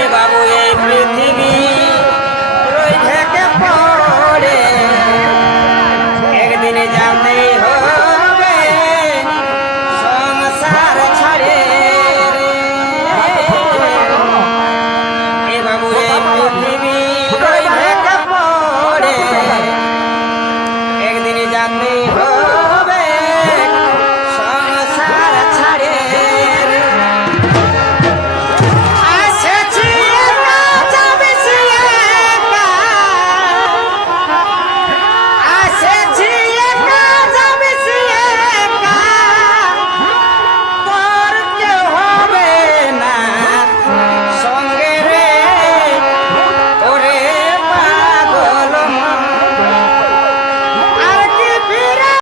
એ Babu